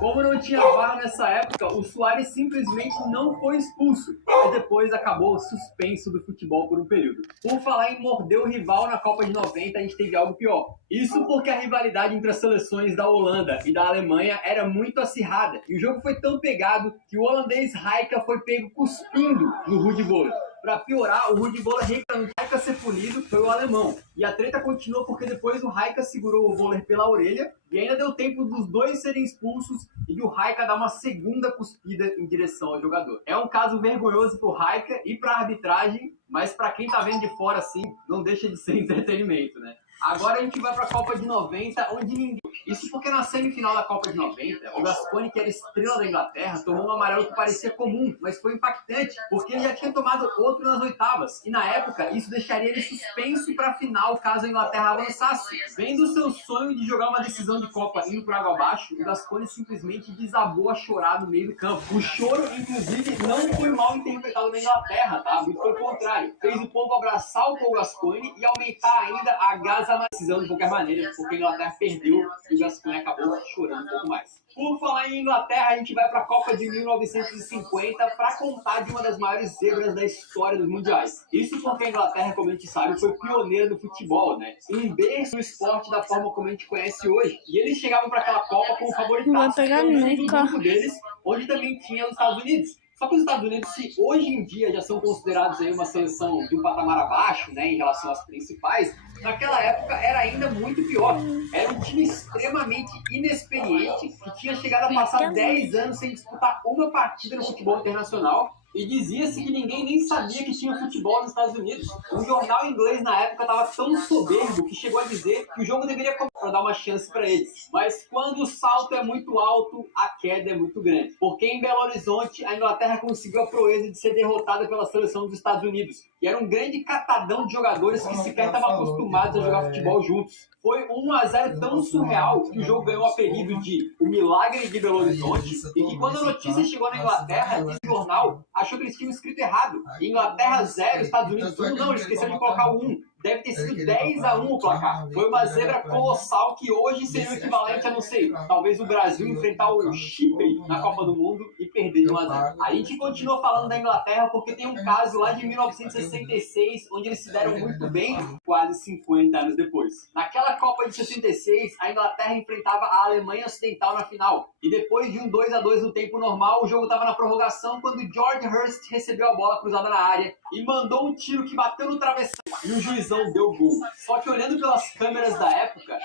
Como não tinha VAR nessa época, o Suárez simplesmente não foi expulso, mas depois acabou suspenso do futebol por um período. Por falar em morder o rival na Copa de 90, a gente teve algo pior. Isso porque a rivalidade entre as seleções da Holanda e da Alemanha era muito acirrada, e o jogo foi tão pegado que o holandês Rijka foi pego cuspindo no Ruud Boller. Para piorar, o Ruud Boller reclamou que o Rijka ser punido foi o alemão. E a treta continuou porque depois o Rijka segurou o Boller pela orelha e ainda deu tempo dos dois serem expulsos e do Rijka dar uma segunda cuspida em direção ao jogador. É um caso vergonhoso pro Rijka e pra arbitragem, mas para quem tá vendo de fora assim, não deixa de ser entretenimento, né? Agora a gente vai para a Copa de 90, onde ninguém... Isso porque na semifinal da Copa de 90, o Gascoigne, que era estrela da Inglaterra, tomou um amarelo que parecia comum, mas foi impactante, porque ele já tinha tomado outro nas oitavas. E na época, isso deixaria ele suspenso para a final, caso a Inglaterra avançasse. Vendo o seu sonho de jogar uma decisão de Copa indo por água abaixo, o Gascoigne simplesmente desabou a chorar no meio do campo. O choro, inclusive, não foi mal interpretado na Inglaterra, tá? Muito pelo contrário. Fez o povo abraçar o Paul Gascoigne e aumentar ainda a gasa uma decisão de qualquer maneira, porque a Inglaterra perdeu e o Gascoigne acabou chorando um pouco mais. Por falar em Inglaterra, a gente vai para a Copa de 1950 para contar de uma das maiores zebras da história dos mundiais. Isso porque a Inglaterra, como a gente sabe, foi pioneira no futebol, né? Um berço no esporte da forma como a gente conhece hoje. E eles chegavam para aquela Copa com o favoritaço do grupo deles, onde também tinha os Estados Unidos. Só que os Estados Unidos, se hoje em dia já são considerados aí uma seleção de um patamar abaixo, né, em relação às principais, naquela época era ainda muito pior. Era um time extremamente inexperiente, que tinha chegado a passar 10 anos sem disputar uma partida no futebol internacional. E dizia-se que ninguém nem sabia que tinha futebol nos Estados Unidos. Um jornal inglês na época estava tão soberbo que chegou a dizer que o jogo deveria começar para dar uma chance para eles. Mas quando o salto é muito alto, a queda é muito grande. Porque em Belo Horizonte, a Inglaterra conseguiu a proeza de ser derrotada pela seleção dos Estados Unidos. E era um grande catadão de jogadores que sequer estavam acostumados a jogar futebol juntos. Foi 1-0 tão surreal que o jogo ganhou o apelido de O Milagre de Belo Horizonte, e que quando a notícia chegou na Inglaterra, esse jornal achou que eles tinham escrito errado. Inglaterra 0, Estados Unidos 1, não, eles esqueceram de colocar o 1. Deve ter sido 10-1 o placar. Foi uma zebra colossal que hoje seria o equivalente a, não sei, talvez o Brasil enfrentar o Chipre na Copa do Mundo e perder de 1-0. A gente continua falando da Inglaterra porque tem um caso lá de 1966, onde eles se deram muito bem, quase 50 anos depois. Naquela Copa de 66, a Inglaterra enfrentava a Alemanha Ocidental na final. E depois de um 2-2 no tempo normal, o jogo estava na prorrogação quando George Hurst recebeu a bola cruzada na área e mandou um tiro que bateu no travessão e o juizão deu gol. Só que olhando pelas câmeras da época,